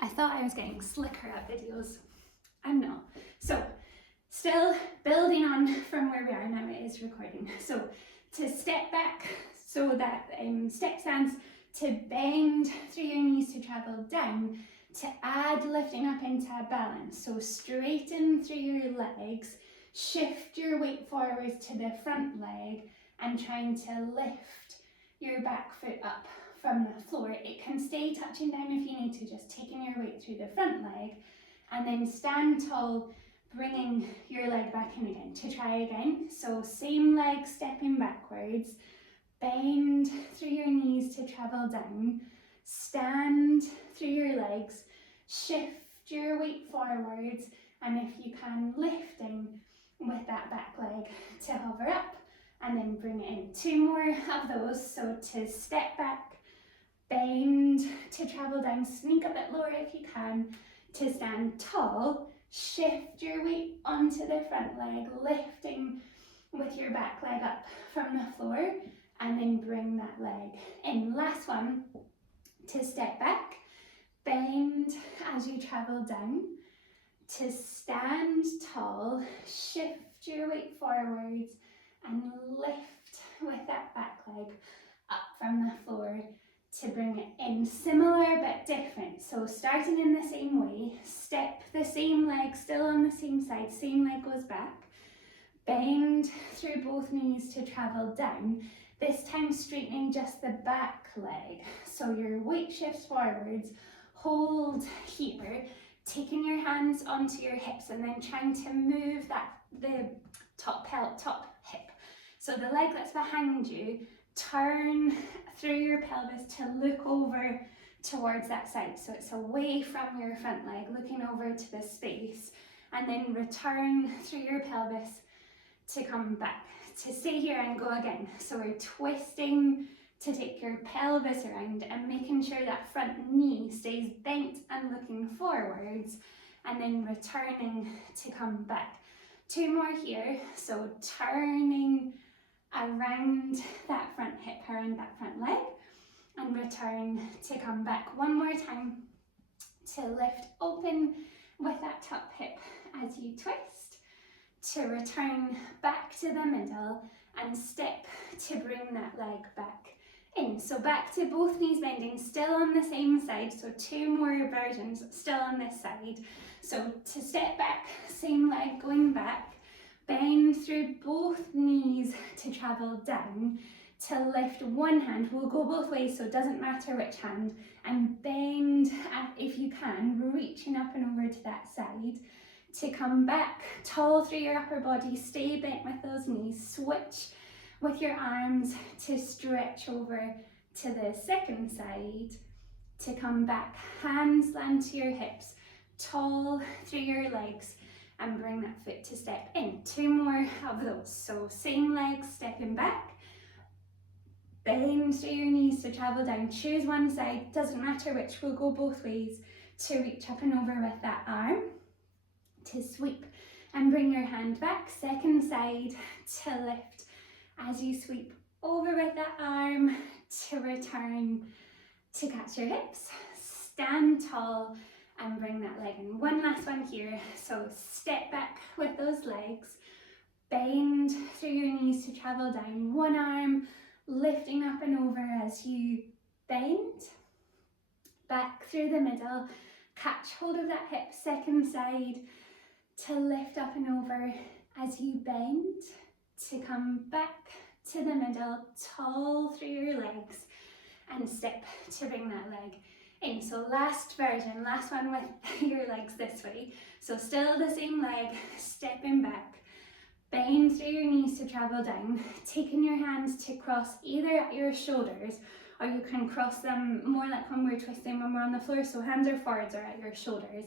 I thought I was getting slicker at videos. I'm not. So, still building on from where we are now, it is recording. So, to step back, so that step stance, to bend through your knees to travel down, to add lifting up into a balance. So, straighten through your legs, shift your weight forward to the front leg, and trying to lift your back foot up from the floor. It can stay touching down if you need to, just taking your weight through the front leg, and then stand tall, bringing your leg back in again to try again. So same leg stepping backwards, bend through your knees to travel down, stand through your legs, shift your weight forwards, and if you can, lifting with that back leg to hover up, and then bring it in. 2 more of those. So to step back, bend to travel down, sneak a bit lower if you can, to stand tall, shift your weight onto the front leg, lifting with your back leg up from the floor, and then bring that leg in. Last one, to step back, bend as you travel down, to stand tall, shift your weight forwards, and lift with that back leg up from the floor to bring it in. Similar but different. So starting in the same way, step the same leg, still on the same side, same leg goes back, bend through both knees to travel down, this time straightening just the back leg. So your weight shifts forwards, hold here, taking your hands onto your hips and then trying to move the top hip. So the leg that's behind you, turn through your pelvis to look over towards that side. So it's away from your front leg, looking over to the space, and then return through your pelvis to come back. To stay here and go again. So we're twisting to take your pelvis around and making sure that front knee stays bent and looking forwards, and then returning to come back. 2 more here. So turning around that front hip, around that front leg, and return to come back. 1 more time to lift open with that top hip as you twist, to return back to the middle and step to bring that leg back in. So back to both knees bending, still on the same side. So 2 more versions still on this side. So to step back, same leg going back, bend through both knees to travel down, to lift one hand, we'll go both ways so it doesn't matter which hand, and bend if you can, reaching up and over to that side, to come back tall through your upper body, stay bent with those knees, switch with your arms to stretch over to the second side, to come back, hands land to your hips, tall through your legs, and bring that foot to step in. 2 more of those. So same leg, stepping back, bend through your knees to travel down, choose one side, doesn't matter which, we'll go both ways, to reach up and over with that arm, to sweep and bring your hand back, second side, to lift as you sweep over with that arm, to return to catch your hips, stand tall, and bring that leg in. 1 last one here. So step back with those legs, bend through your knees to travel down, 1 arm lifting up and over as you bend, back through the middle, catch hold of that hip, second side, to lift up and over as you bend, to come back to the middle, tall through your legs, and step to bring that leg in. So last version, last one with your legs this way. So still the same leg, stepping back, bend through your knees to travel down, taking your hands to cross either at your shoulders, or you can cross them more like when we're twisting when we're on the floor, so hands are forwards or at your shoulders,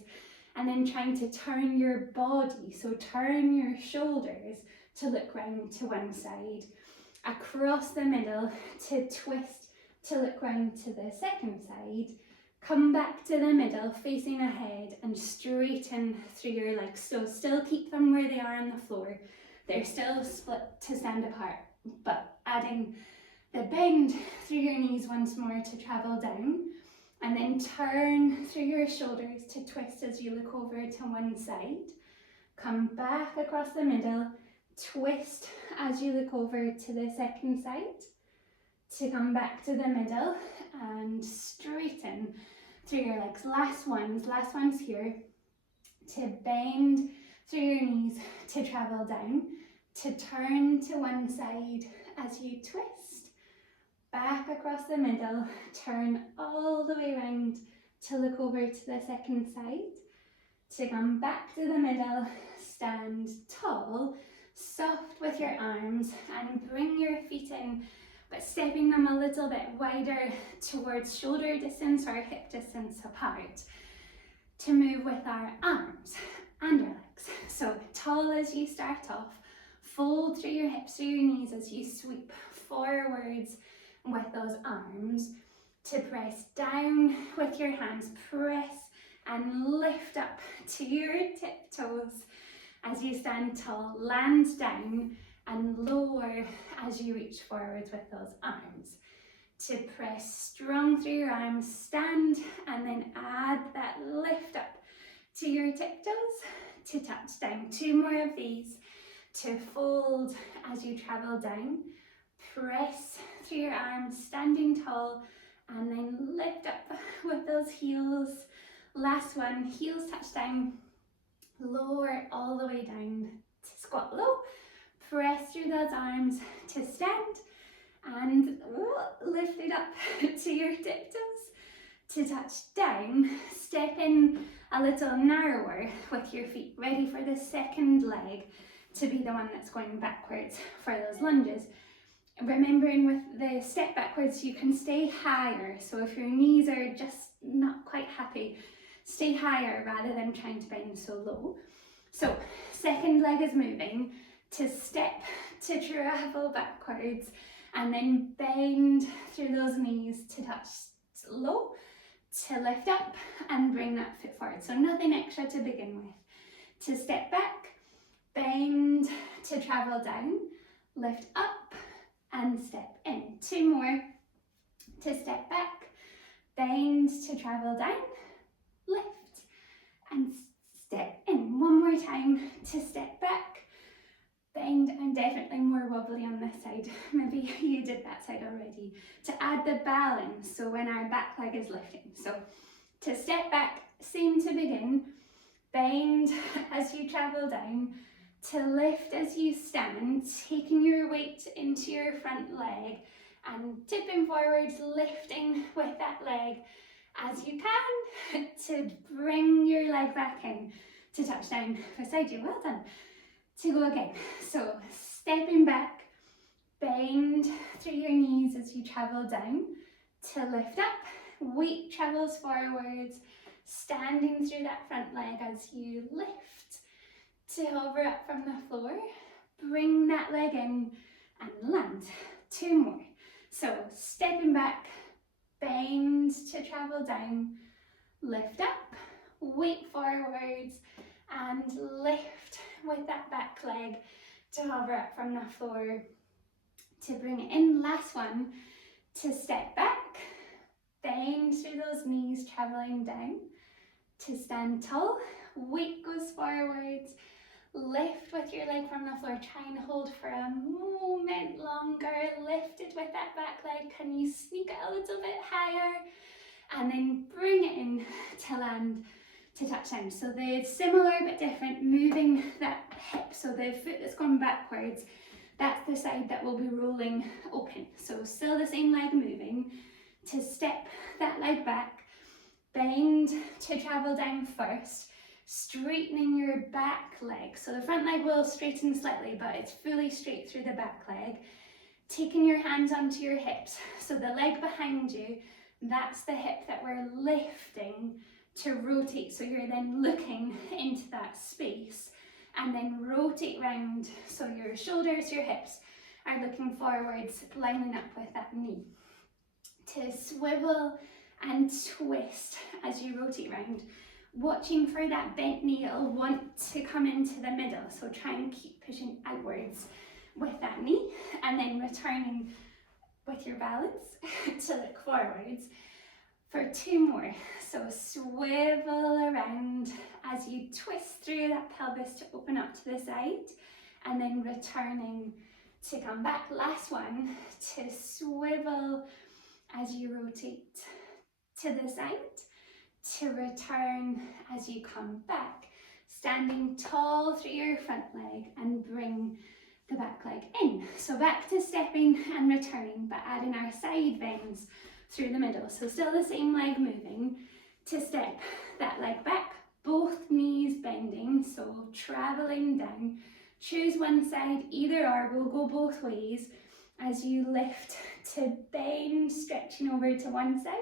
and then trying to turn your body, so turn your shoulders to look round to one side, across the middle to twist to look round to the second side, come back to the middle, facing ahead, and straighten through your legs. So still keep them where they are on the floor. They're still split to stand apart, but adding the bend through your knees once more to travel down, And then turn through your shoulders to twist as you look over to one side. Come back across the middle, twist as you look over to the second side. To come back to the middle and straighten through your legs. Last ones here. To bend through your knees, to travel down, to turn to one side as you twist. Back across the middle, turn all the way around to look over to the second side. To come back to the middle, stand tall, soft with your arms, and bring your feet in, but stepping them a little bit wider towards shoulder distance or hip distance apart. To move with our arms and our legs. So tall as you start off, fold through your hips, through your knees as you sweep forwards with those arms. To press down with your hands, press and lift up to your tiptoes as you stand tall, land down and lower as you reach forwards with those arms. To press strong through your arms, stand and then add that lift up to your tiptoes to touch down. 2 more of these. To fold as you travel down, press through your arms, standing tall, and then lift up with those heels. Last one, heels touch down, lower all the way down to squat low. Press through those arms to stand and lift it up to your tiptoes to touch down. Step in a little narrower with your feet, ready for the second leg to be the one that's going backwards for those lunges. Remembering with the step backwards, you can stay higher. So if your knees are just not quite happy, stay higher rather than trying to bend so low. So second leg is moving to step, to travel backwards, and then bend through those knees to touch low, to lift up and bring that foot forward. So nothing extra to begin with. To step back, bend to travel down, lift up and step in. 2 more. To step back, bend to travel down, lift and step in. 1 more time. To step back, bend, and definitely more wobbly on this side. Maybe you did that side already. To add the balance, so when our back leg is lifting. So to step back, same to begin. Bend as you travel down, to lift as you stand, taking your weight into your front leg and tipping forwards, lifting with that leg as you can to bring your leg back in to touch down beside you. Well done. To go again. So stepping back, bend through your knees as you travel down, to lift up, weight travels forwards, standing through that front leg as you lift, to hover up from the floor, bring that leg in and land. 2 more. So stepping back, bend to travel down, lift up, weight forwards and lift with that back leg to hover up from the floor, to bring it in. Last one, to step back, bend through those knees, traveling down, to stand tall, weight goes forwards, lift with your leg from the floor, try and hold for a moment longer, lift it with that back leg. Can you sneak it a little bit higher? And then bring it in to land, to touch down. So the similar but different, moving that hip, so the foot that's gone backwards, that's the side that will be rolling open. So still the same leg moving, to step that leg back, bend to travel down first, straightening your back leg. So the front leg will straighten slightly, but it's fully straight through the back leg. Taking your hands onto your hips, so the leg behind you, that's the hip that we're lifting to rotate. So you're then looking into that space and then rotate round. So your shoulders, your hips are looking forwards, lining up with that knee. To swivel and twist as you rotate round, watching for that bent knee. It'll want to come into the middle, so try and keep pushing outwards with that knee, and then returning with your balance to look forwards. for 2 more. So swivel around as you twist through that pelvis to open up to the side, and then returning to come back. Last one, to swivel as you rotate to the side, to return as you come back, standing tall through your front leg and bring the back leg in. So back to stepping and returning, but adding our side bends through the middle. So still the same leg moving to step that leg back, both knees bending, so traveling down. Choose one side, either or, we'll go both ways as you lift to bend, stretching over to one side,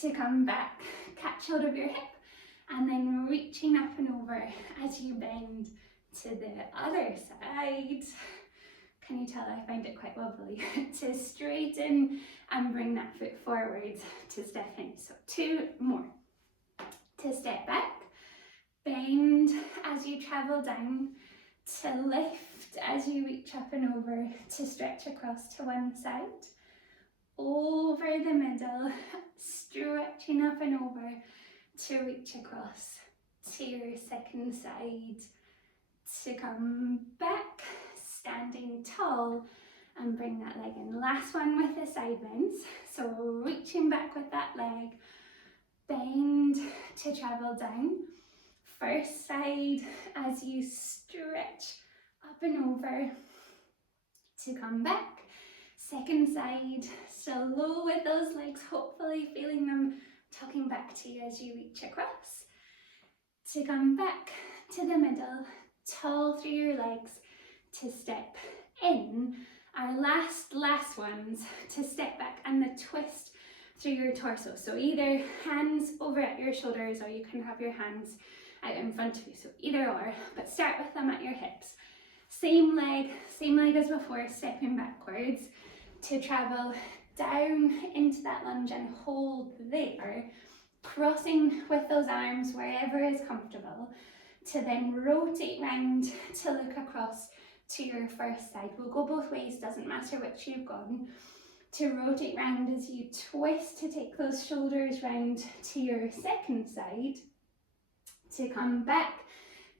to come back, catch hold of your hip, and then reaching up and over as you bend to the other side. Can you tell I find it quite wobbly? To straighten and bring that foot forward to step in. So 2 more. To step back, bend as you travel down, to lift as you reach up and over, to stretch across to one side, over the middle, stretching up and over to reach across to your second side, to come back, standing tall, and bring that leg in. Last one with the side bends. So reaching back with that leg, bend to travel down. First side as you stretch up and over to come back. Second side, still low with those legs, hopefully feeling them tucking back to you as you reach across. To come back to the middle, tall through your legs, to step in. Our last ones, to step back and the twist through your torso. So either hands over at your shoulders, or you can have your hands out in front of you, so either or, but start with them at your hips. Same leg as before, stepping backwards to travel down into that lunge and hold there, crossing with those arms wherever is comfortable, to then rotate round to look across to your first side. We'll go both ways, doesn't matter which you've gone. To rotate round as you twist to take those shoulders round to your second side, to come back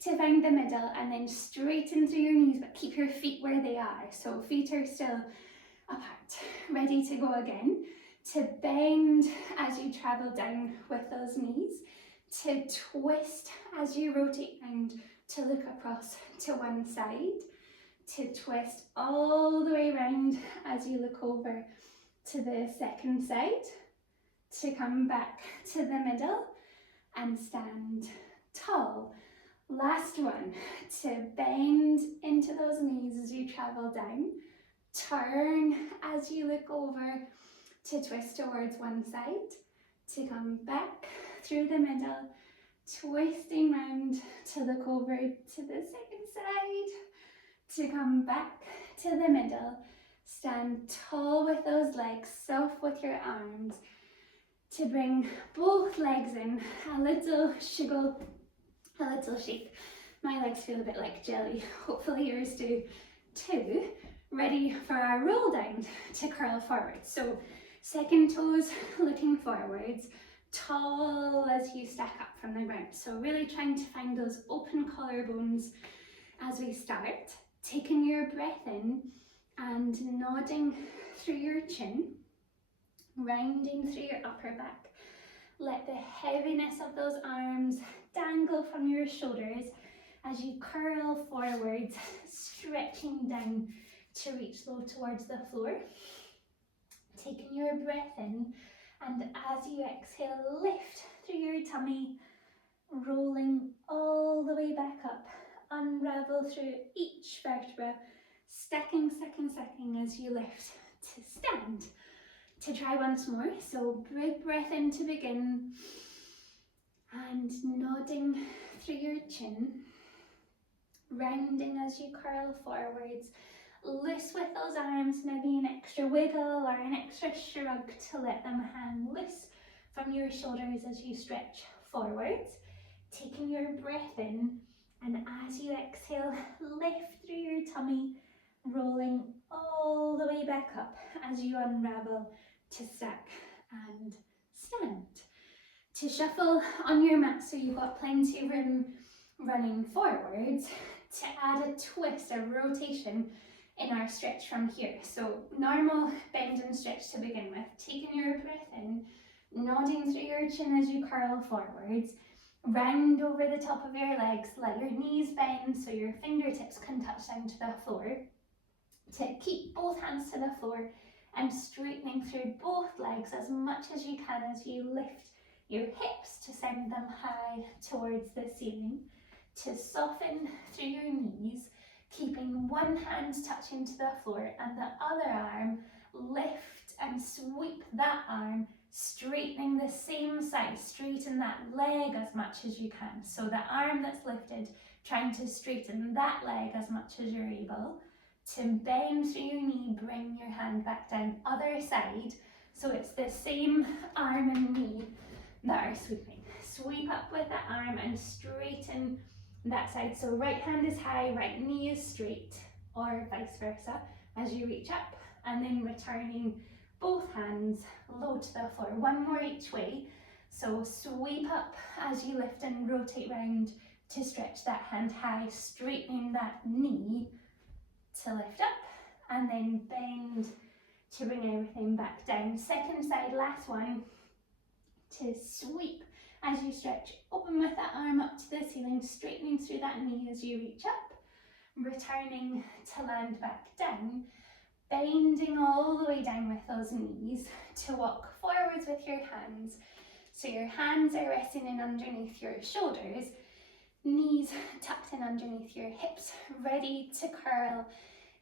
to find the middle, and then straighten through your knees, but keep your feet where they are. So feet are still apart, ready to go again. To bend as you travel down with those knees, to twist as you rotate round to look across to one side, to twist all the way around as you look over to the second side, to come back to the middle and stand tall. Last one, to bend into those knees as you travel down, turn as you look over to twist towards one side, to come back through the middle, twisting round to look over to the second side, to come back to the middle, stand tall with those legs, soft with your arms, to bring both legs in, a little shiggle, a little shake. My legs feel a bit like jelly, hopefully yours do too. Ready for our roll down to curl forward. So second toes looking forwards, tall as you stack up from the ground. So really trying to find those open collarbones as we start. Taking your breath in and nodding through your chin, rounding through your upper back. Let the heaviness of those arms dangle from your shoulders as you curl forwards, stretching down to reach low towards the floor. Taking your breath in, and as you exhale, lift through your tummy, rolling all the way back up. Unravel through each vertebra, stacking as you lift to stand. To try once more, so big breath in to begin, and nodding through your chin, rounding as you curl forwards, loose with those arms, maybe an extra wiggle or an extra shrug to let them hang loose from your shoulders as you stretch forwards. Taking your breath in, and as you exhale, lift through your tummy, rolling all the way back up as you unravel to stack and stand. To shuffle on your mat so you've got plenty of room running forwards, to add a twist, a rotation in our stretch from here. So normal bend and stretch to begin with, taking your breath in, nodding through your chin as you curl forwards, round over the top of your legs, let your knees bend so your fingertips can touch down to the floor, to keep both hands to the floor and straightening through both legs as much as you can as you lift your hips to send them high towards the ceiling, to soften through your knees, keeping one hand touching to the floor and the other arm, lift and sweep that arm, straightening the same side, straighten that leg as much as you can. So the arm that's lifted, trying to straighten that leg as much as you're able, to bend through your knee, bring your hand back down, other side. So it's the same arm and knee that are sweeping. Sweep up with that arm and straighten that side. So right hand is high, right knee is straight, or vice versa as you reach up, and then returning both hands low to the floor. One more each way. So sweep up as you lift and rotate round to stretch that hand high, straightening that knee to lift up, and then bend to bring everything back down. Second side, last one, to sweep as you stretch, open with that arm up to the ceiling, straightening through that knee as you reach up, returning to land back down, bending all the way down with those knees to walk forwards with your hands. So your hands are resting in underneath your shoulders, knees tucked in underneath your hips, ready to curl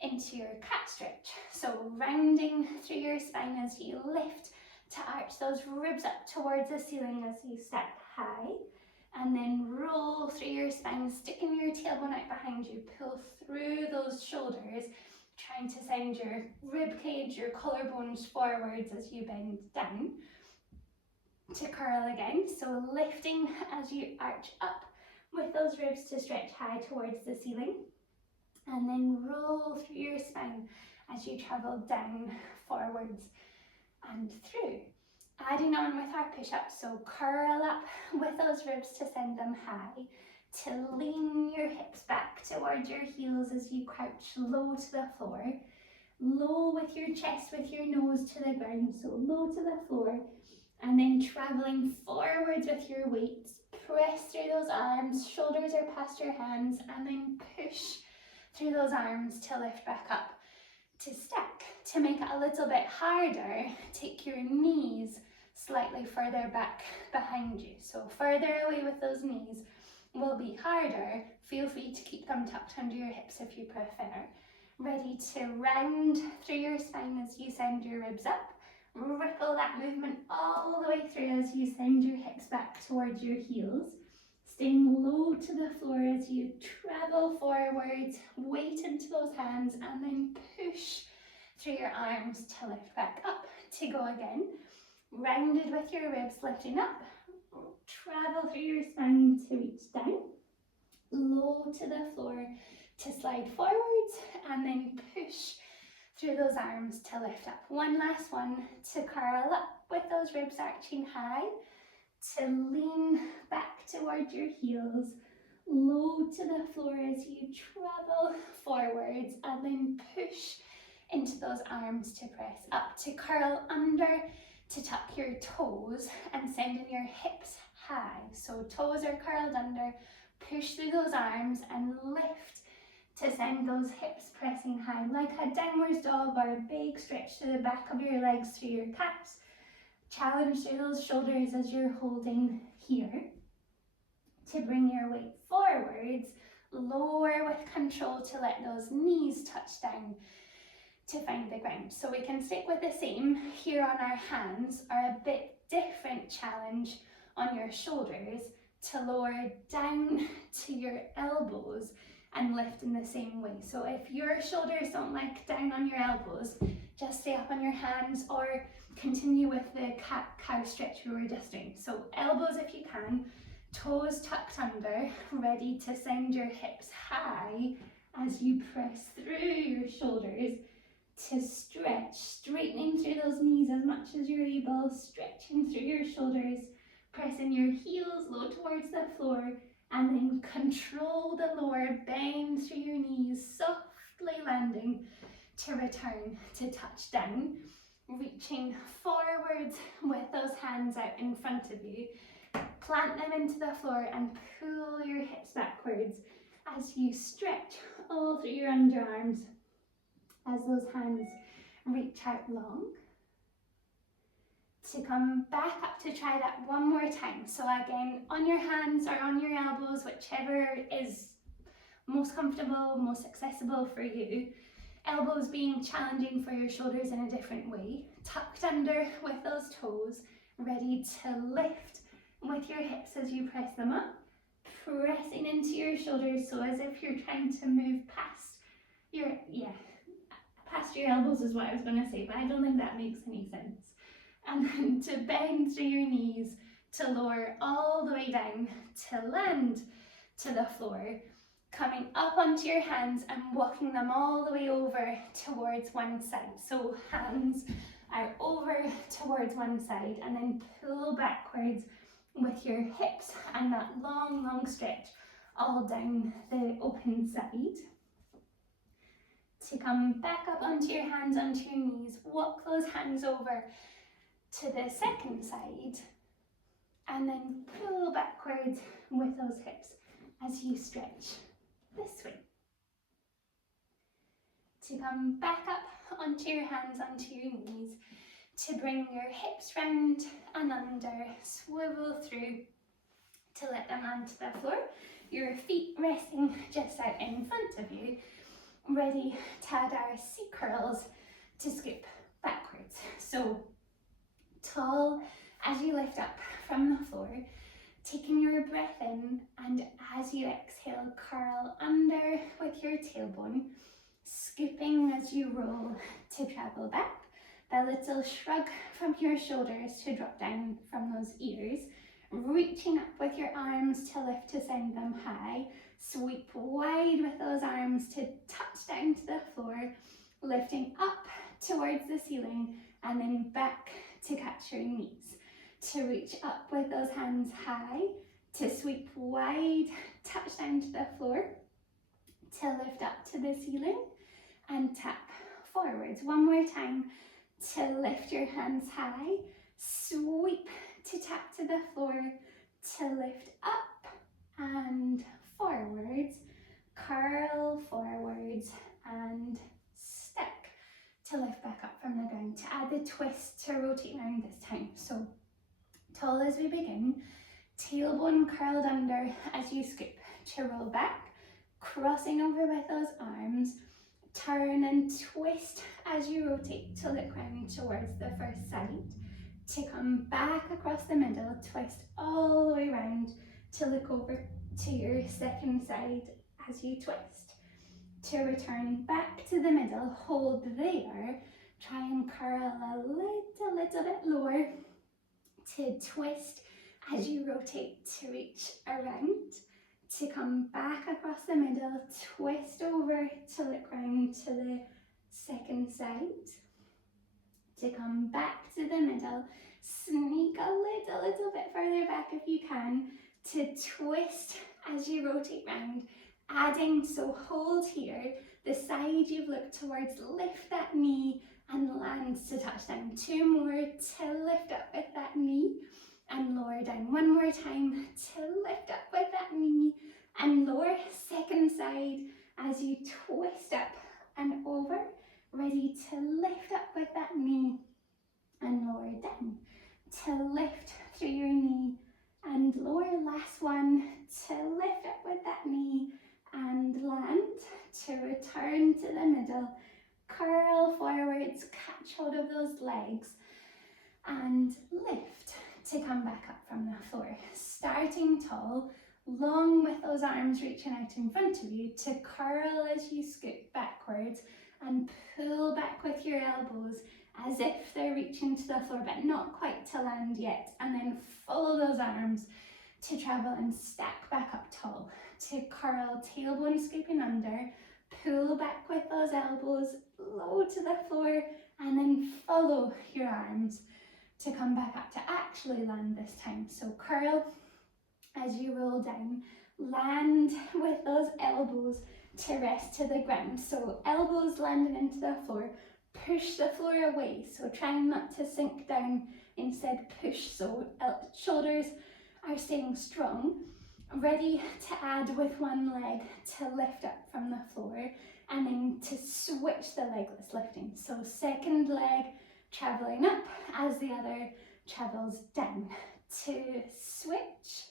into your cat stretch. So rounding through your spine as you lift to arch those ribs up towards the ceiling as you step high, and then roll through your spine, sticking your tailbone out behind you, pull through those shoulders, trying to send your rib cage, your collarbones forwards as you bend down, to curl again. So lifting as you arch up with those ribs to stretch high towards the ceiling, and then roll through your spine as you travel down, forwards and through. Adding on with our push-ups, so curl up with those ribs to send them high, to lean your hips back towards your heels as you crouch low to the floor, low with your chest, with your nose to the ground, so low to the floor, and then traveling forwards with your weight, press through those arms, shoulders are past your hands, and then push through those arms to lift back up. To stack, to make it a little bit harder, take your knees slightly further back behind you. So further away with those knees will be harder. Feel free to keep them tucked under your hips if you prefer. Ready to round through your spine as you send your ribs up. Ripple that movement all the way through as you send your hips back towards your heels. Staying low to the floor as you travel forwards, weight into those hands, and then push through your arms to lift back up. To go again, rounded with your ribs lifting up, travel through your spine to reach down, low to the floor to slide forwards, and then push through those arms to lift up. One last one, to curl up with those ribs arching high, to lean back towards your heels, low to the floor as you travel forwards, and then push into those arms to press up, to curl under, to tuck your toes and sending your hips high. So toes are curled under, push through those arms and lift to send those hips pressing high, like a downwards dog or a big stretch to the back of your legs through your calves. Challenge through those shoulders as you're holding here. To bring your weight forwards, lower with control to let those knees touch down to find the ground. So we can stick with the same here on our hands, or a bit different challenge on your shoulders, to lower down to your elbows and lift in the same way. So if your shoulders don't like down on your elbows, just stay up on your hands, or continue with the cat-cow stretch we were just doing. So elbows if you can, toes tucked under, ready to send your hips high as you press through your shoulders to stretch, straightening through those knees as much as you're able, stretching through your shoulders, pressing your heels low towards the floor, and then control the lower, bend through your knees, softly landing to return to touch down, reaching forwards with those hands out in front of you. Plant them into the floor and pull your hips backwards as you stretch all through your underarms as those hands reach out long. To come back up to try that one more time. So again, on your hands or on your elbows, whichever is most comfortable, most accessible for you. Elbows being challenging for your shoulders in a different way. Tucked under with those toes, ready to lift with your hips as you press them up. Pressing into your shoulders, so as if you're trying to move past your elbows is what I was going to say, but I don't think that makes any sense. And then to bend through your knees, to lower all the way down, to land to the floor, coming up onto your hands and walking them all the way over towards one side. So hands are over towards one side, and then pull backwards with your hips and that long, long stretch all down the open side. To come back up onto your hands, onto your knees, walk those hands over to the second side, and then pull backwards with those hips as you stretch this way. To come back up onto your hands, onto your knees, to bring your hips round and under, swivel through to let them land to the floor. Your feet resting just out in front of you, ready to add our C curls to scoop backwards. So tall as you lift up from the floor, taking your breath in, and as you exhale, curl under with your tailbone, scooping as you roll to travel back. A little shrug from your shoulders to drop down from those ears, reaching up with your arms to lift to send them high, sweep wide with those arms to touch down to the floor, lifting up towards the ceiling and then back to catch your knees, to reach up with those hands high, to sweep wide, touch down to the floor, to lift up to the ceiling and tap forwards. One more time. To lift your hands high, sweep to tap to the floor, to lift up and forwards, curl forwards and stick to lift back up from the ground, to add the twist to rotate around this time. So tall as we begin, tailbone curled under as you scoop to roll back, crossing over with those arms, turn and twist as you rotate to look round towards the first side, to come back across the middle, twist all the way round to look over to your second side as you twist, to return back to the middle, hold there, try and curl a little bit lower, to twist as you rotate to reach around, to come back across the middle, twist over to look round to the second side, to come back to the middle, sneak a little bit further back if you can, to twist as you rotate round, adding, so hold here, the side you've looked towards, lift that knee and land to touch down. Two more to lift up with that knee and lower down. One more time to lift up with that knee and lower. Second side as you twist up and over, ready to lift up with that knee and lower down, to lift through your knee and lower. Last one, to lift up with that knee and land, to return to the middle, curl forwards, catch hold of those legs and lift to come back up from the floor. Starting tall, long with those arms reaching out in front of you, to curl as you scoot backwards and pull back with your elbows as if they're reaching to the floor but not quite to land yet, and then follow those arms to travel and stack back up tall, to curl, tailbone scooping under, Pull back with those elbows, low to the floor, and then follow your arms to come back up to actually land this time. So curl as you roll down, land with those elbows to rest to the ground. So elbows landing into the floor, push the floor away. So trying not to sink down, instead push. So shoulders are staying strong. Ready to add with one leg to lift up from the floor, and then to switch the leg that's lifting. So second leg traveling up as the other travels down. To switch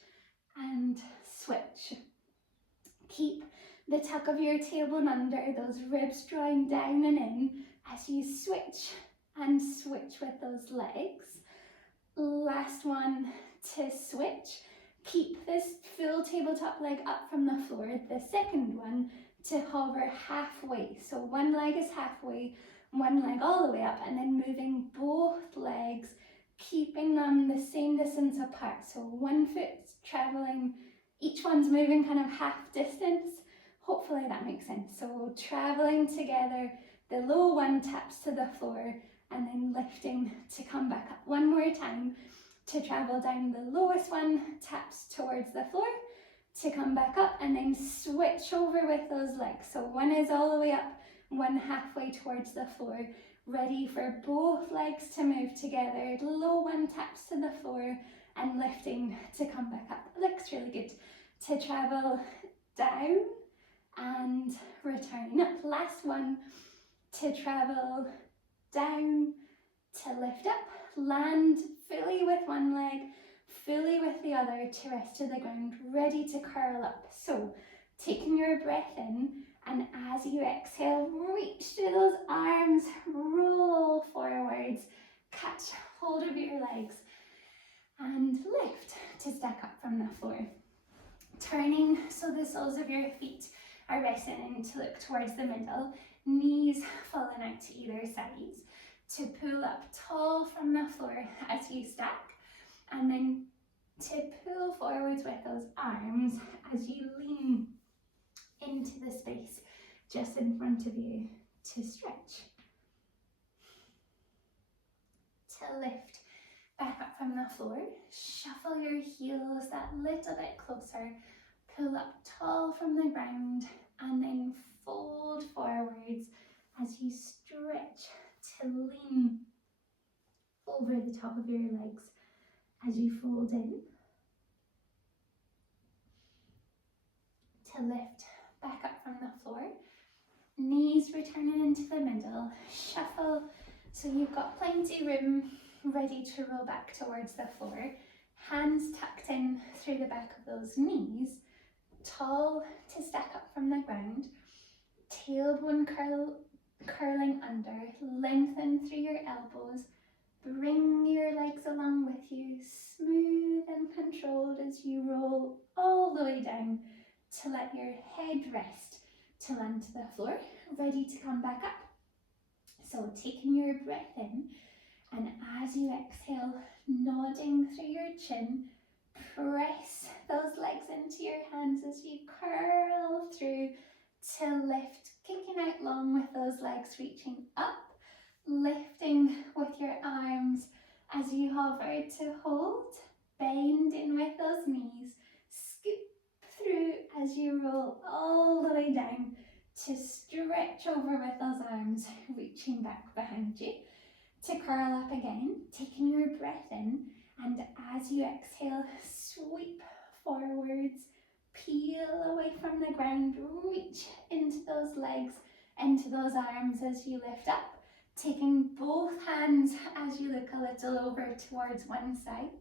and switch. Keep the tuck of your tailbone under, those ribs drawing down and in as you switch and switch with those legs. Last one to switch. Keep this full tabletop leg up from the floor. The second one to hover halfway. So one leg is halfway, one leg all the way up, and then moving both legs, keeping them the same distance apart. So one foot's traveling, each one's moving kind of half distance. Hopefully that makes sense. So traveling together, the low one taps to the floor, and then lifting to come back up. One more time. To travel down, the lowest one taps towards the floor to come back up, and then switch over with those legs. So one is all the way up, one halfway towards the floor. Ready for both legs to move together. The low one taps to the floor and lifting to come back up. It looks really good. To travel down and returning up. Last one, to travel down, to lift up, land fully with one leg, fully with the other to rest to the ground, ready to curl up. So taking your breath in, and as you exhale, reach through those arms, roll forwards, catch hold of your legs, and lift to stack up from the floor. Turning so the soles of your feet are resting in to look towards the middle, knees falling out to either sides. To pull up tall from the floor as you stack, and then to pull forwards with those arms as you lean into the space just in front of you to stretch. To lift back up from the floor, shuffle your heels that little bit closer, pull up tall from the ground, and then fold forwards as you stretch to lean over the top of your legs as you fold in. To lift back up from the floor, knees returning into the middle, shuffle so you've got plenty room, ready to roll back towards the floor, hands tucked in through the back of those knees, tall to stack up from the ground, tailbone curling under, lengthen through your elbows, bring your legs along with you, smooth and controlled as you roll all the way down to let your head rest to land to the floor, ready to come back up. So taking your breath in, and as you exhale, nodding through your chin, press those legs into your hands as you curl through to lift, kicking out long with those legs reaching up, lifting with your arms as you hover to hold, bend in with those knees, scoop through as you roll all the way down to stretch over with those arms, reaching back behind you, to curl up again, taking your breath in, and as you exhale, sweep forwards, peel away from the ground, reach into those legs, into those arms as you lift up, taking both hands as you look a little over towards one side,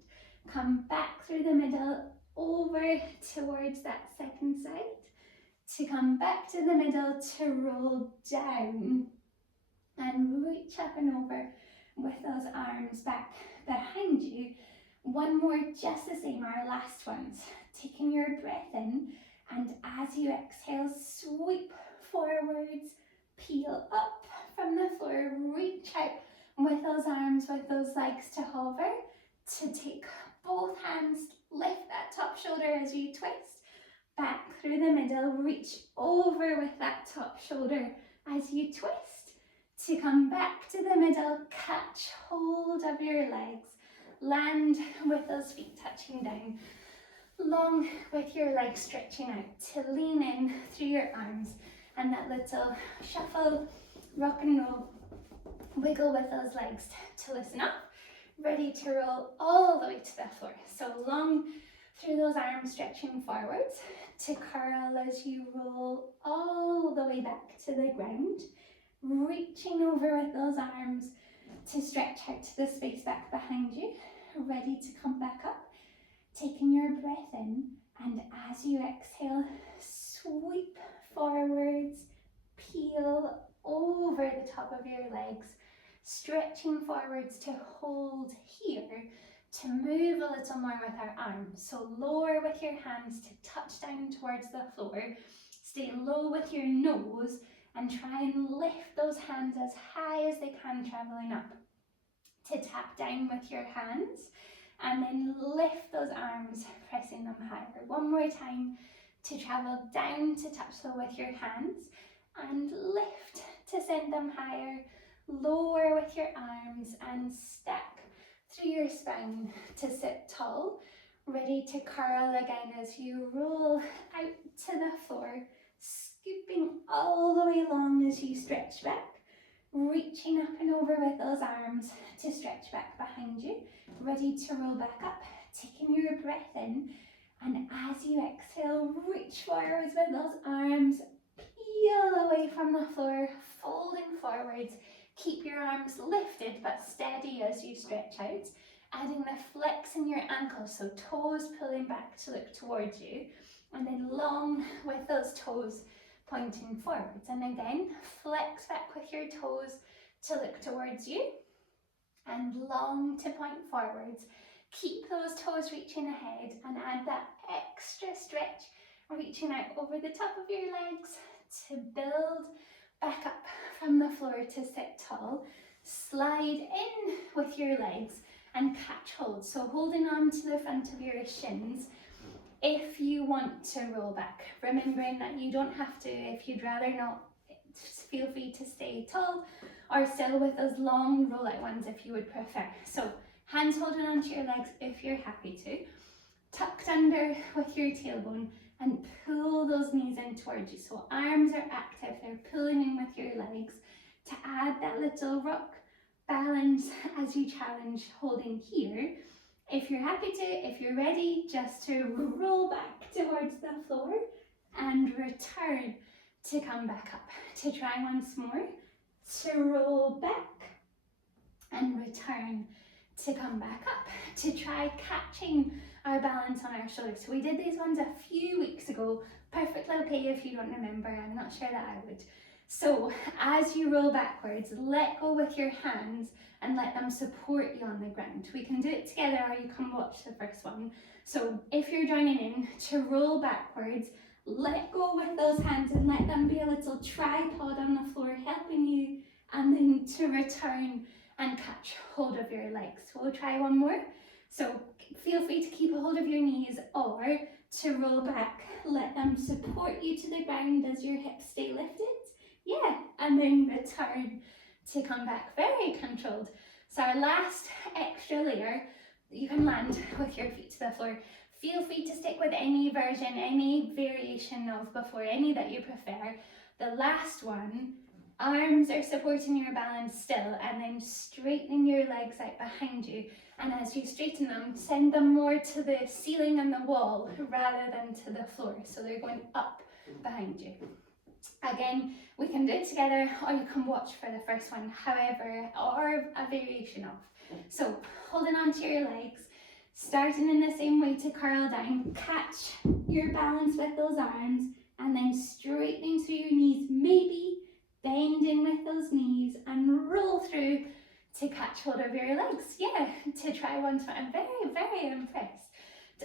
come back through the middle, over towards that second side, to come back to the middle to roll down and reach up and over with those arms back behind you. One more, just the same, our last ones. Taking your breath in, and as you exhale, sweep forwards, peel up from the floor, reach out with those arms, with those legs to hover, to take both hands, lift that top shoulder as you twist, back through the middle, reach over with that top shoulder as you twist to come back to the middle, catch hold of your legs, land with those feet touching down, long with your legs stretching out to lean in through your arms, and that little shuffle, rock and roll, wiggle with those legs to loosen up, ready to roll all the way to the floor. So long through those arms, stretching forwards to curl as you roll all the way back to the ground, reaching over with those arms to stretch out to the space back behind you, ready to come back up, taking your breath in, and as you exhale, sweep forwards, peel over the top of your legs, stretching forwards to hold here, to move a little more with our arms. So lower with your hands to touch down towards the floor, stay low with your nose, and try and lift those hands as high as they can, traveling up, to tap down with your hands, and then lift those arms, pressing them higher. One more time to travel down to touch low with your hands, and lift to send them higher, lower with your arms, and stack through your spine to sit tall, ready to curl again as you roll out to the floor, scooping all the way long as you stretch back, reaching up and over with those arms to stretch back behind you, ready to roll back up, taking your breath in, and as you exhale, reach forwards with those arms, peel away from the floor, folding forwards. Keep your arms lifted but steady as you stretch out, adding the flex in your ankles, so toes pulling back to look towards you, and then long with those toes pointing forwards. And again, flex back with your toes to look towards you, and long to point forwards. Keep those toes reaching ahead, and add that extra stretch, reaching out over the top of your legs to build back up from the floor to sit tall. Slide in with your legs and catch hold. So holding on to the front of your shins if you want to roll back. Remembering that you don't have to. If you'd rather not, feel free to stay tall or still with those long roll out ones if you would prefer. So hands holding onto your legs if you're happy to. Tucked under with your tailbone, and pull those knees in towards you. So arms are active, they're pulling in with your legs to add that little rock balance as you challenge, holding here. If you're happy to, if you're ready, just to roll back towards the floor and return to come back up. To try once more, to roll back and return to come back up, to try catching our balance on our shoulders. So we did these ones a few weeks ago, perfectly okay if you don't remember, I'm not sure that I would. So as you roll backwards, let go with your hands and let them support you on the ground. We can do it together or you can watch the first one. So if you're joining in, to roll backwards, let go with those hands and let them be a little tripod on the floor helping you, and then to return and catch hold of your legs. So we'll try one more. So feel free to keep a hold of your knees, or to roll back, let them support you to the ground as your hips stay lifted. Yeah, and then return to come back, very controlled. So our last extra layer, you can land with your feet to the floor. Feel free to stick with any version, any variation of before, any that you prefer. The last one, arms are supporting your balance still, and then straightening your legs out behind you. And as you straighten them, send them more to the ceiling and the wall rather than to the floor. So they're going up behind you. Again, we can do it together, or you can watch for the first one, however, or a variation of. So holding on to your legs, starting in the same way to curl down, catch your balance with those arms, and then straightening through your knees, maybe bending with those knees, and roll through to catch hold of your legs. Yeah, to try once more. I'm very, very impressed.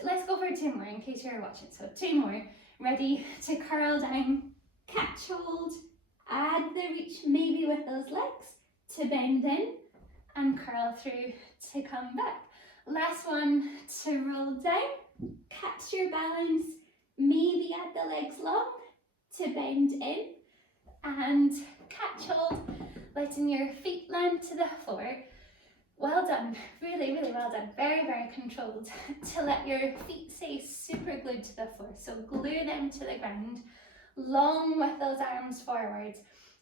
Let's go for two more in case you're watching. So two more. Ready to curl down, catch hold, add the reach maybe with those legs to bend in and curl through to come back. Last one, to roll down, catch your balance, Maybe add the legs long to bend in and catch hold, letting your feet land to the floor. Well done, really, really well done. Very, very controlled to let your feet stay super glued to the floor. So glue them to the ground, long with those arms forwards,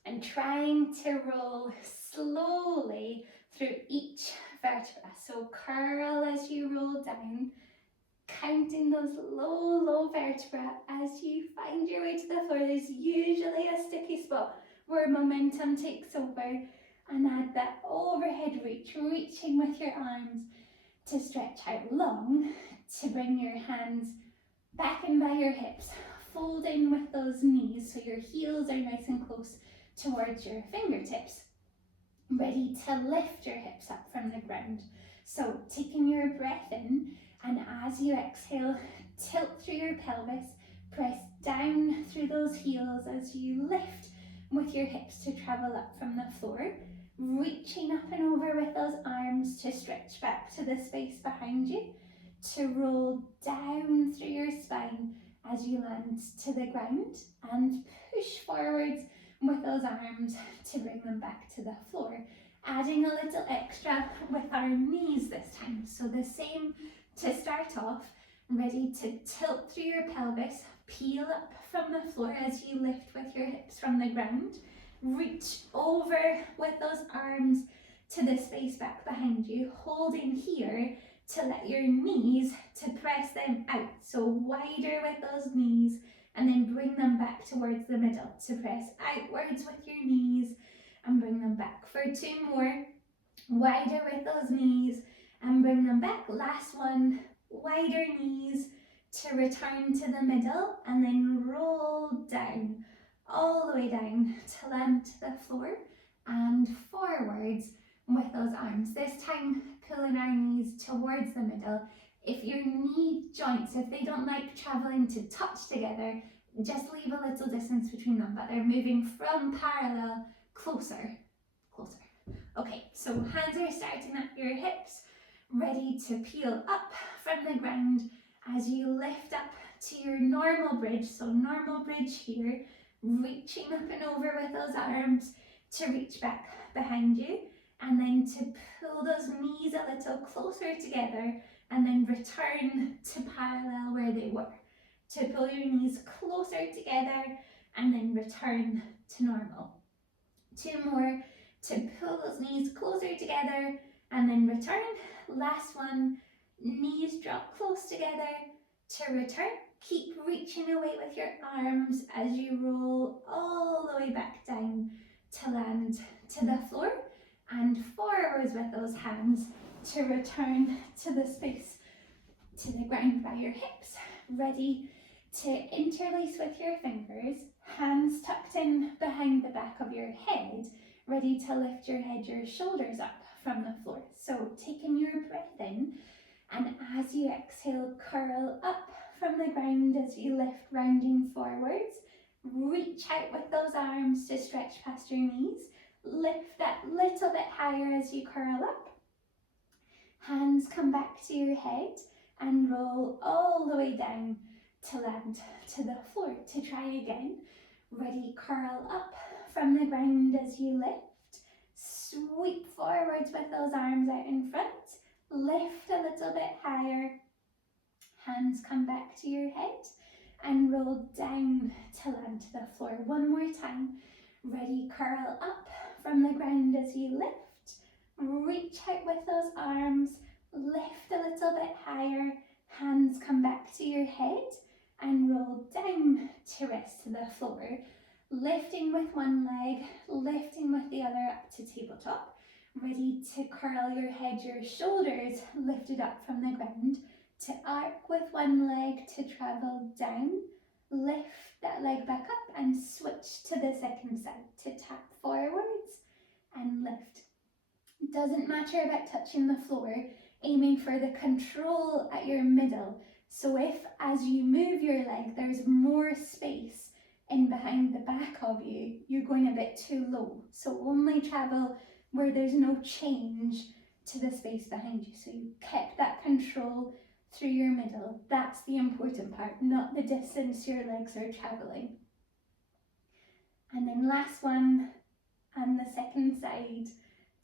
and trying to roll slowly through each vertebra. So curl as you roll down, counting those low vertebra as you find your way to the floor. There's usually a sticky spot where momentum takes over, and add that overhead reach, reaching with your arms to stretch out long, to bring your hands back in by your hips, fold in with those knees so your heels are nice and close towards your fingertips, ready to lift your hips up from the ground. So taking your breath in, and as you exhale, tilt through your pelvis, press down through those heels as you lift with your hips to travel up from the floor, reaching up and over with those arms to stretch back to the space behind you, to roll down through your spine as you land to the ground, and push forwards with those arms to bring them back to the floor. Adding a little extra with our knees this time. So the same to start off, ready to tilt through your pelvis, peel up from the floor as you lift with your hips from the ground, reach over with those arms to the space back behind you, holding here to let your knees to press them out, so wider with those knees, and then bring them back towards the middle to press outwards with your knees and bring them back for 2 more, wider with those knees and bring them back. Last one, wider knees to return to the middle, and then roll down, all the way down to land to the floor, and forwards with those arms. This time pulling our knees towards the middle. If your knee joints, if they don't like traveling to touch together, just leave a little distance between them, but they're moving from parallel closer. Okay, so hands are starting at your hips, ready to peel up from the ground as you lift up to your normal bridge. So normal bridge here, reaching up and over with those arms to reach back behind you, and then to pull those knees a little closer together, and then return to parallel where they were. To pull your knees closer together and then return to normal. 2 more, to pull those knees closer together and then return. Last one, knees drop close together to return. Keep reaching away with your arms as you roll all the way back down to land to the floor, and forwards with those hands to return to the space, to the ground by your hips. Ready to interlace with your fingers, hands tucked in behind the back of your head, ready to lift your head, your shoulders up from the floor. So taking your breath in, and as you exhale, curl up from the ground as you lift, rounding forwards. Reach out with those arms to stretch past your knees. Lift that little bit higher as you curl up. Hands come back to your head and roll all the way down to land to the floor. To try again. Ready, curl up from the ground as you lift. Sweep forwards with those arms out in front. Lift a little bit higher. Hands come back to your head and roll down to land to the floor. 1 more time. Ready, curl up from the ground as you lift. Reach out with those arms. Lift a little bit higher. Hands come back to your head and roll down to rest to the floor. Lifting with one leg, lifting with the other up to tabletop. Ready to curl your head, your shoulders lifted up from the ground. To arc with one leg to travel down. Lift that leg back up and switch to the second side to tap forwards and lift. Doesn't matter about touching the floor, aiming for the control at your middle. So if as you move your leg, there's more space in behind the back of you, you're going a bit too low. So only travel where there's no change to the space behind you. So you kept that control through your middle. That's the important part, not the distance your legs are traveling. And then last one, and the second side,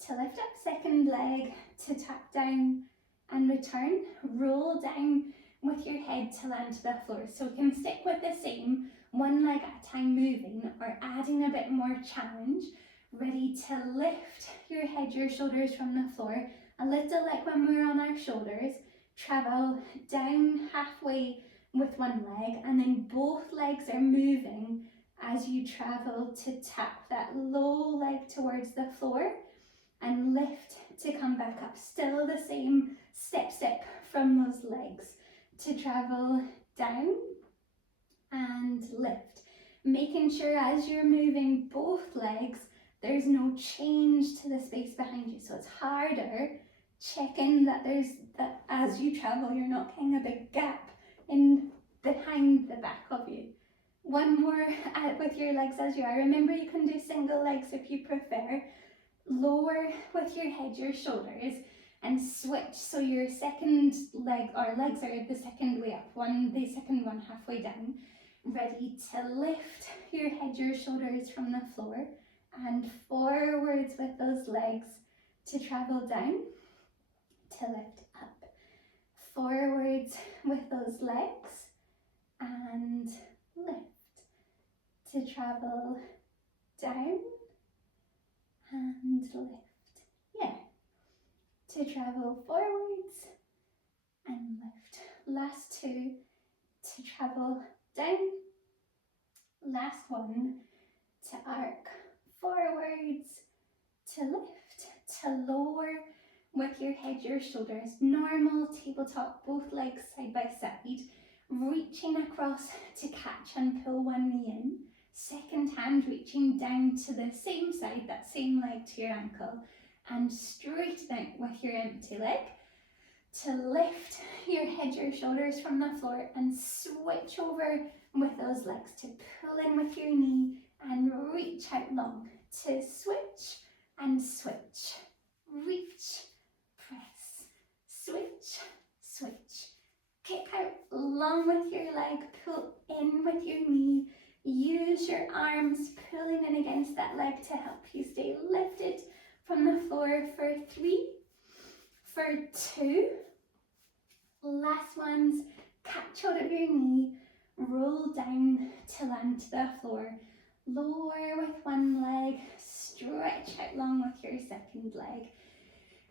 to lift up second leg, to tap down and return, roll down with your head to land to the floor. So we can stick with the same, one leg at a time moving, or adding a bit more challenge. Ready to lift your head, your shoulders from the floor, a little like when we're on our shoulders. Travel down halfway with one leg, and then both legs are moving as you travel to tap that low leg towards the floor and lift to come back up. Still the same step from those legs to travel down and lift. Making sure as you're moving both legs, there's no change to the space behind you. So it's harder. Check in that as you travel, you're not getting a big gap in behind the back of you. One more with your legs as you are. Remember, you can do single legs if you prefer. Lower with your head, your shoulders, and switch. So your second leg, or legs are the second way up, the second one halfway down. Ready to lift your head, your shoulders from the floor, and forwards with those legs to travel down, to lift up. Forwards with those legs and lift, to travel down and lift. Yeah, to travel forwards and lift. Last two, to travel down. Last one, to arc forwards, to lift, to lower with your head, your shoulders. Normal tabletop, both legs side by side. Reaching across to catch and pull one knee in. Second hand reaching down to the same side, that same leg to your ankle, and straight out with your empty leg to lift your head, your shoulders from the floor, and switch over with those legs to pull in with your knee and reach out long, to switch and switch, reach, press, switch, switch, kick out long with your leg, pull in with your knee. Use your arms pulling in against that leg to help you stay lifted from the floor for 3, for 2. Last ones, catch hold of your knee, roll down to land to the floor. Lower with one leg, stretch out long with your second leg.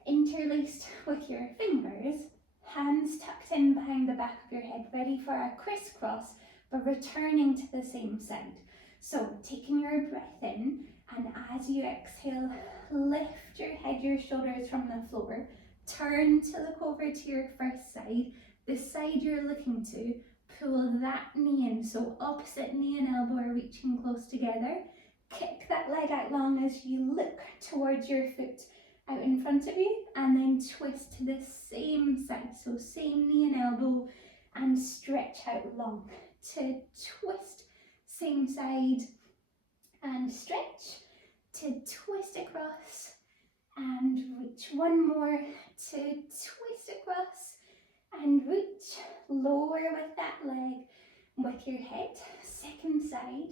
Interlaced with your fingers, hands tucked in behind the back of your head, ready for a crisscross, but returning to the same side. So taking your breath in, and as you exhale, lift your head, your shoulders from the floor. Turn to look over to your first side, the side you're looking to. Pull that knee in, so opposite knee and elbow are reaching close together. Kick that leg out long as you look towards your foot out in front of you, and then twist to the same side, so same knee and elbow, and stretch out long. To twist, same side, and stretch, to twist across and reach. One more, to twist across and reach. Lower with that leg, with your head, second side.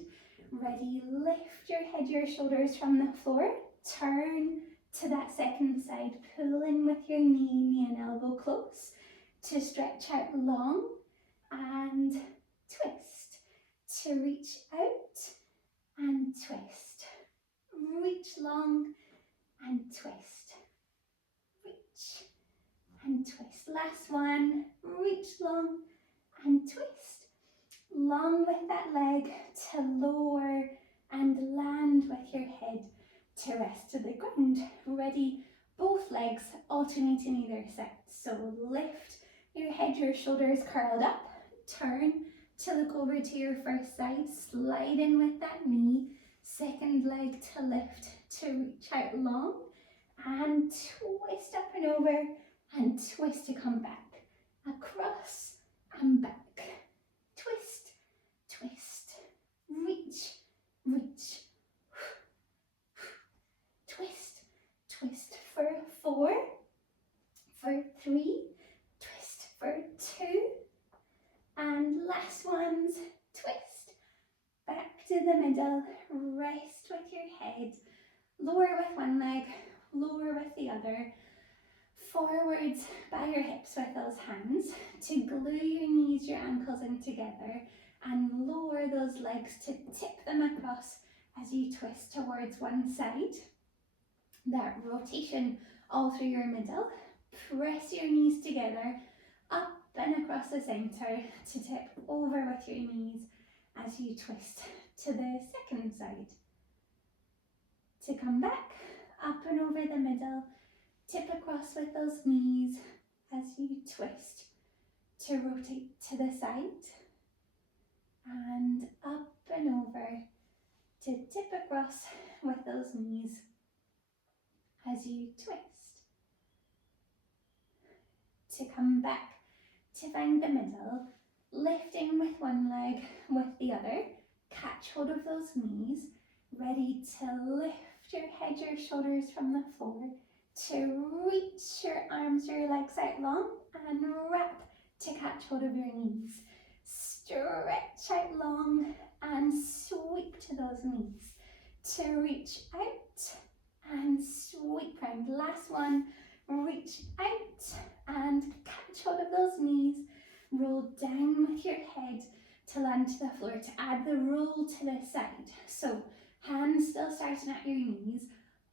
Ready, lift your head, your shoulders from the floor. Turn to that second side, pull in with your knee and elbow close, to stretch out long and twist, to reach out and twist, reach long and twist, reach and twist. Last one, reach long and twist. Long with that leg to lower and land with your head to rest to the ground. Ready, both legs alternating either side. So lift your head, your shoulders curled up. Turn to look over to your first side. Slide in with that knee. Second leg to lift to reach out long. And twist up and over and twist to come back. Across and back. Twist, twist, reach, reach. Twist, twist for 4, for 3, twist for 2, the middle, rest with your head, lower with one leg, lower with the other, forwards by your hips with those hands to glue your knees, your ankles in together, and lower those legs to tip them across as you twist towards one side. That rotation all through your middle. Press your knees together, up and across the centre to tip over with your knees as you twist to the second side. To come back, up and over the middle, tip across with those knees as you twist to rotate to the side, and up and over to tip across with those knees as you twist. To come back to find the middle, lifting with one leg, with the other, catch hold of those knees, ready to lift your head, your shoulders from the floor, to reach your arms, your legs out long, and wrap to catch hold of your knees. Stretch out long and sweep to those knees, to reach out and sweep round. Last one, reach out and catch hold of those knees, roll down with your head to land to the floor, to add the roll to the side. So hands still starting at your knees,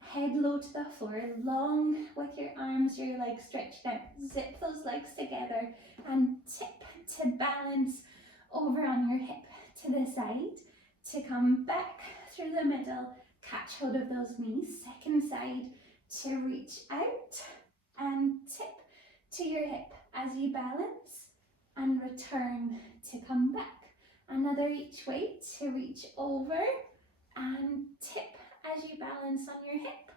head low to the floor, long with your arms, your legs stretched out. Zip those legs together and tip to balance over on your hip to the side, to come back through the middle, catch hold of those knees, second side, to reach out and tip to your hip as you balance and return to come back. Another each way, to reach over and tip as you balance on your hip,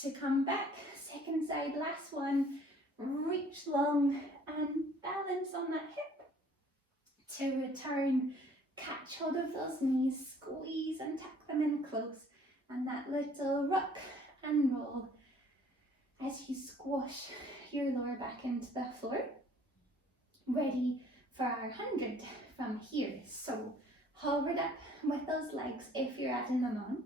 to come back, second side, last one, reach long and balance on that hip, to return, catch hold of those knees, squeeze and tuck them in close, and that little rock and roll as you squash your lower back into the floor, ready for our 100 from here. So hovered up with those legs if you're adding them on,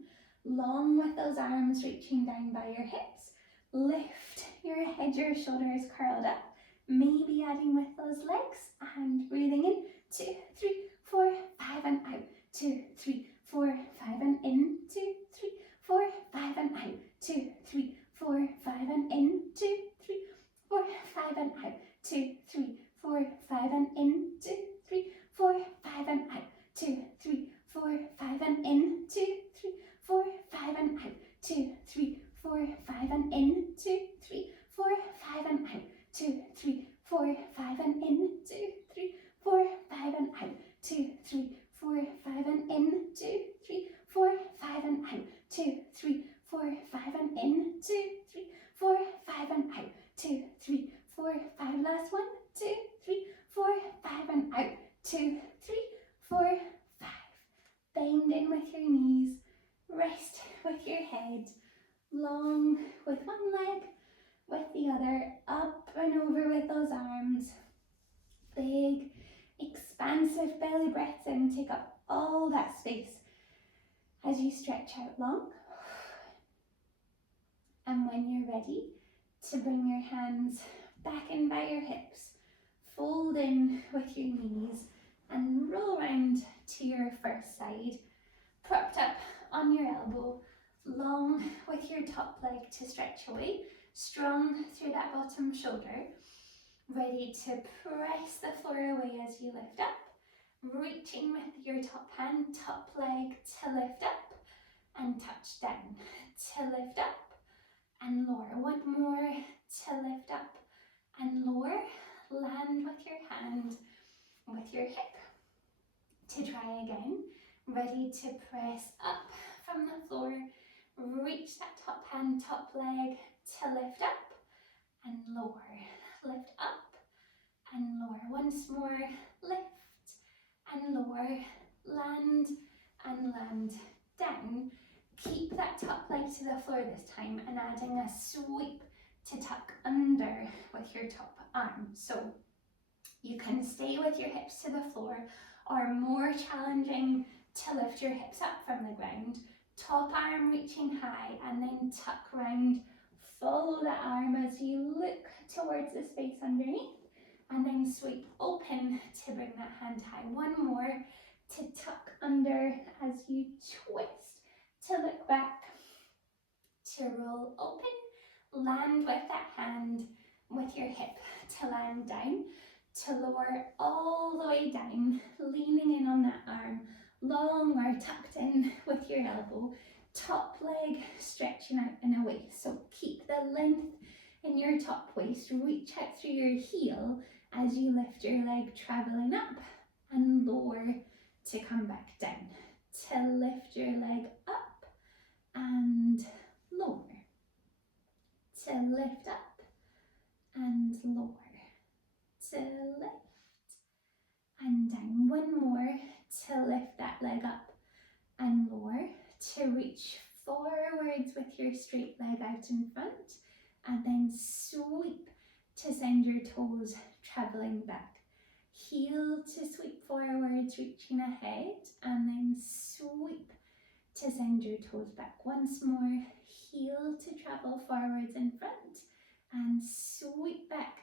long with those arms reaching down by your hips, lift your head, your shoulders curled up, maybe adding with those legs and breathing in, 2, 3, 4, 5 and out, 2, 3, 4, 5 and in, 2, 3, 4, 5 and out, 2, 3, 4, 5 and in, 2, 3, 4, 5 and out, 2, 3, 4, 5 and in, 2, 3, 4, 5 and out, 2, 3, 4, 5 and in, 2, 3, 4, 5 and out, 2, 3, 4, 5 and in, 2, 3, 4, 5 and out, 2, 3, 4, 5 and in, 2, 3, 4, 5 and out, 2, 3, 4, 5 and in, 2, 3, 4, 5 and out, 2, 3, 4, 5 and in, 2, 3, 4, 5 and out, 2, 3, 4, 5, last one, 2, 3, 4, 5 and out, 2, 3, 4, 5. Bend in with your knees, rest with your head, long with one leg, with the other, up and over with those arms. Big, expansive belly breaths in, take up all that space as you stretch out long. And when you're ready to bring your hands back in by your hips, fold in with your knees and roll round to your first side, propped up on your elbow, long with your top leg to stretch away, strong through that bottom shoulder, ready to press the floor away as you lift up, reaching with your top hand, top leg to lift up and touch down, to lift up and lower. One more, to lift up and lower, land with your hand, with your hip, to try again, ready to press up from the floor, reach that top hand, top leg to lift up and lower, lift up and lower. Once more, lift and lower, land and land down. Keep that top leg to the floor this time and adding a sweep to tuck under with your top arm. So you can stay with your hips to the floor, or more challenging, to lift your hips up from the ground, top arm reaching high, and then tuck round. Follow that arm as you look towards the space underneath, and then sweep open to bring that hand high. One more to tuck under as you twist, to look back, to roll open, land with that hand, with your hip to land down, to lower all the way down, leaning in on that arm, long or tucked in with your elbow, top leg stretching out and away. So keep the length in your top waist, reach out through your heel as you lift your leg, traveling up and lower to come back down, to lift your leg up and lower, to lift up and lower, to lift and down. One more to lift that leg up and lower, to reach forwards with your straight leg out in front, and then sweep to send your toes traveling back. Heel to sweep forwards, reaching ahead, and then sweep to send your toes back. Once more, heel to travel forwards in front, and sweep back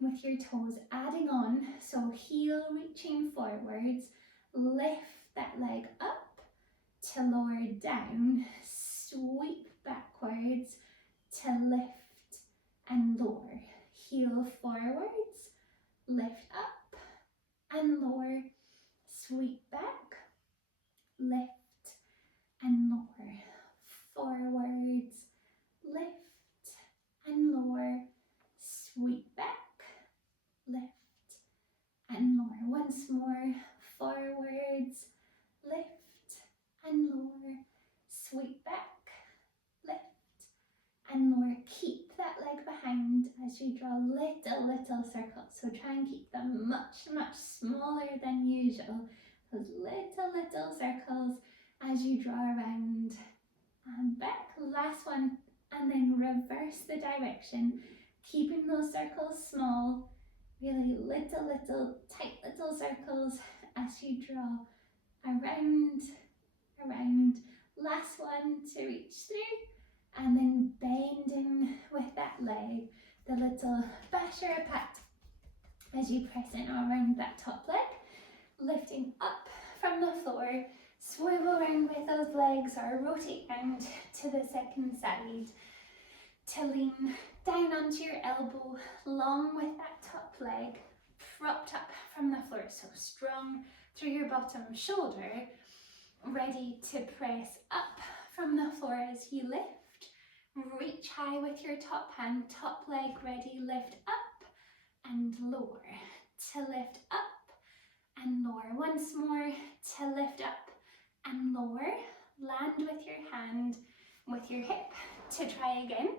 with your toes adding on. So heel reaching forwards, lift that leg up to lower down, sweep backwards to lift and lower. Heel forwards, lift up and lower, sweep back, lift and lower, forwards, lift and lower, sweep back, lift and lower. Once more, forwards, lift and lower, sweep back, lift and lower. Keep that leg behind as you draw little circles. So try and keep them much smaller than usual. Those little circles as you draw around and back. Last one, and then reverse the direction, keeping those circles small, really little tight little circles as you draw around. Last one to reach through, and then bending with that leg, the little basher pat as you press in around that top leg, lifting up from the floor, swivel around with those legs or rotate round to the second side, to lean down onto your elbow, long with that top leg, propped up from the floor, so strong through your bottom shoulder, ready to press up from the floor as you lift. Reach high with your top hand, top leg ready, lift up and lower, to lift up and lower. Once more, to lift up and lower. Land with your hand, with your hip, to try again.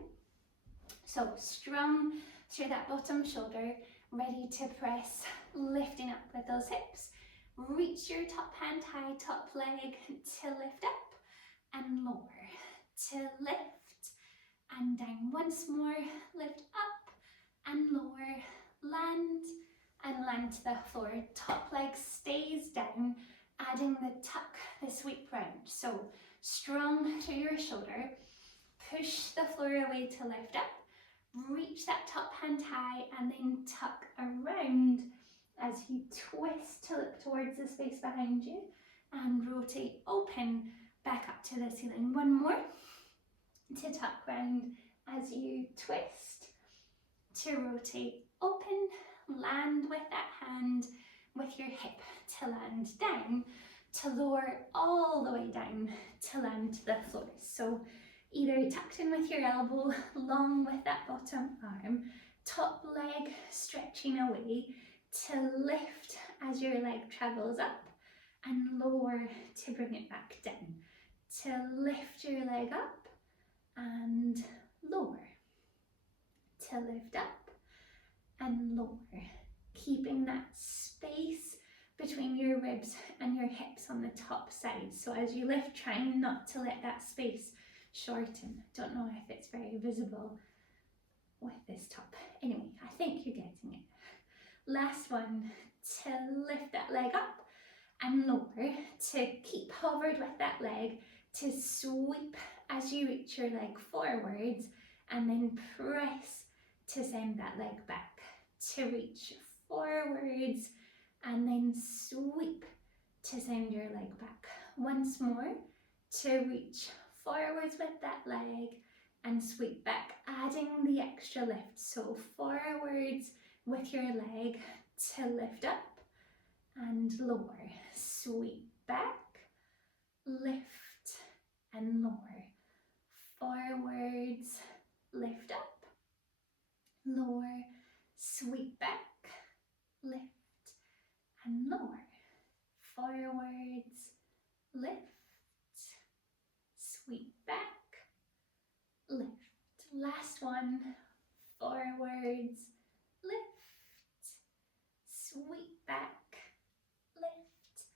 So strong through that bottom shoulder, ready to press, lifting up with those hips. Reach your top hand high, top leg, to lift up and lower, to lift and down. Once more, lift up and lower, land and land to the floor. Top leg stays down, adding the tuck, the sweep round. So strong through your shoulder, push the floor away to lift up, reach that top hand high, and then tuck around as you twist to look towards the space behind you and rotate open back up to the ceiling. One more to tuck round as you twist, to rotate open, land with that hand, with your hip to land down, to lower all the way down to land to the floor. So either tucked in with your elbow, long with that bottom arm, top leg stretching away, to lift as your leg travels up, and lower to bring it back down, to lift your leg up and lower, to lift up and lower, keeping that space between your ribs and your hips on the top side. So as you lift, trying not to let that space shorten. Don't know if it's very visible with this top. Anyway, I think you're getting it. Last one, to lift that leg up and lower, to keep hovered with that leg, to sweep as you reach your leg forwards, and then press to send that leg back, to reach forwards, and then sweep to send your leg back. Once more, to reach forwards with that leg and sweep back, adding the extra lift. So forwards with your leg to lift up and lower, sweep back, lift and lower, forwards, lift up, lower, sweep back, lift and lower, forwards, lift, sweep back, lift. Last one, forwards, lift, sweep back, lift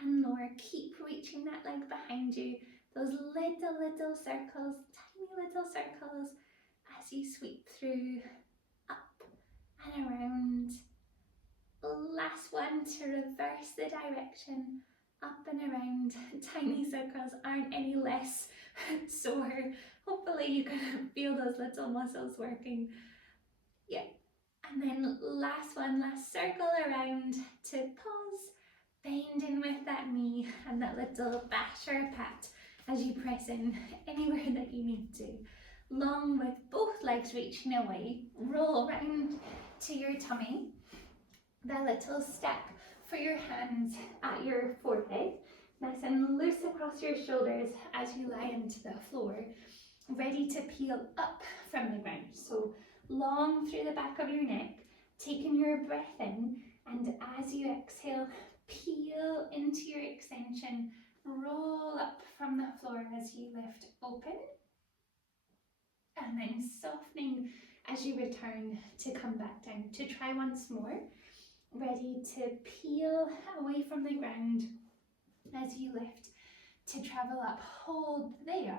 and lower. Keep reaching that leg behind you, those little circles, tiny little circles, as you sweep through, up and around. Last one, to reverse the direction, up and around. Tiny circles aren't any less sore. Hopefully you can feel those little muscles working. Yeah. And then last one, last circle around, to pause, bend in with that knee and that little bash or pat as you press in anywhere that you need to. Long with both legs reaching away, roll around to your tummy. That little step for your hands at your forehead, nice and loose across your shoulders as you lie into the floor, ready to peel up from the ground. So long through the back of your neck, taking your breath in, and as you exhale, peel into your extension, roll up from the floor as you lift open, and then softening as you return to come back down. To try once more, ready to peel away from the ground as you lift, to travel up, hold there,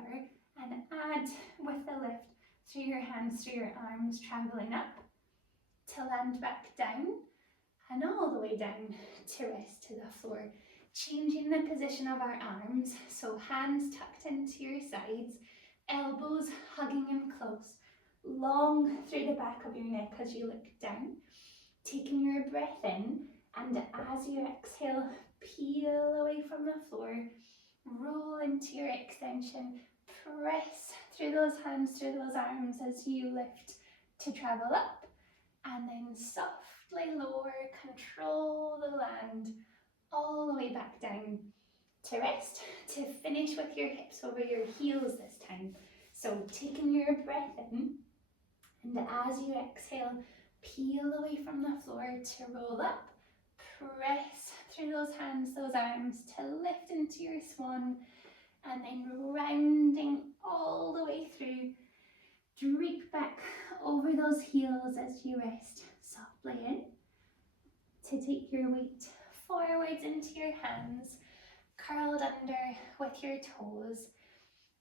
and add with the lift through your hands, through your arms, traveling up, to land back down, and all the way down to rest to the floor. Changing the position of our arms, so hands tucked into your sides, elbows hugging in close, long through the back of your neck as you look down. Taking your breath in, and as you exhale, peel away from the floor, roll into your extension, press through those hands, through those arms as you lift to travel up, and then softly lower, control the land, all the way back down to rest, to finish with your hips over your heels this time. So taking your breath in, and as you exhale, peel away from the floor to roll up, press through those hands, those arms to lift into your swan, and then rounding all the way through, drape back over those heels as you rest softly in, to take your weight forwards into your hands, curled under with your toes,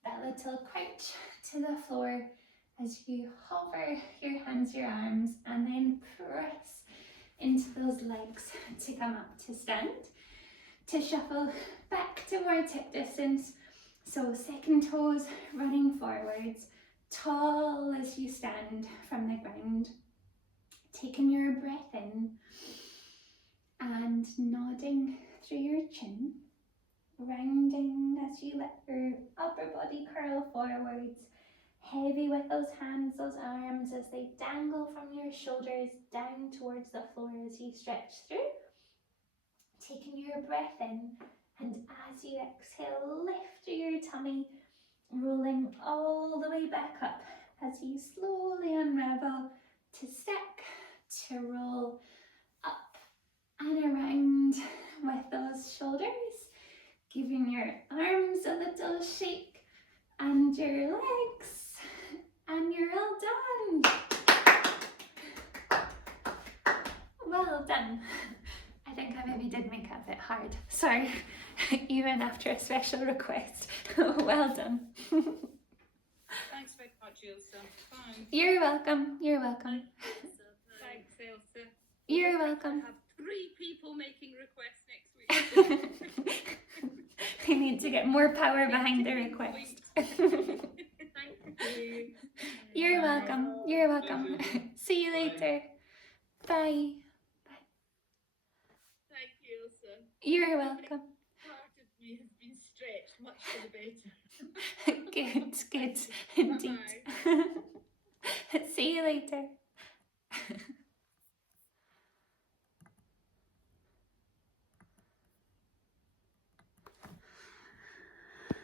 that little crouch to the floor as you hover your hands, your arms, and then press into those legs to come up to stand, to shuffle back to more hip distance. So second toes running forwards, tall as you stand from the ground, taking your breath in and nodding through your chin, rounding as you let your upper body curl forwards, heavy with those hands, those arms as they dangle from your shoulders down towards the floor as you stretch through. Taking your breath in, and as you exhale, lift through your tummy, rolling all the way back up as you slowly unravel to stack, to roll up and around with those shoulders, giving your arms a little shake and your legs, and you're all done. Well done. I think I maybe did make it a bit hard. Sorry, even after a special request. Well done. Thanks very much, Ailsa. Bye. You're welcome. You're welcome. Thanks, Ailsa. You're welcome. I have 3 people making requests next week. We need to get more power behind the request. Thank you. You're welcome. You're welcome. See you later. Bye. Thank you, Ailsa. You're welcome. Part of me has been stretched, much for the better. Good, good, indeed. Bye-bye. See you later.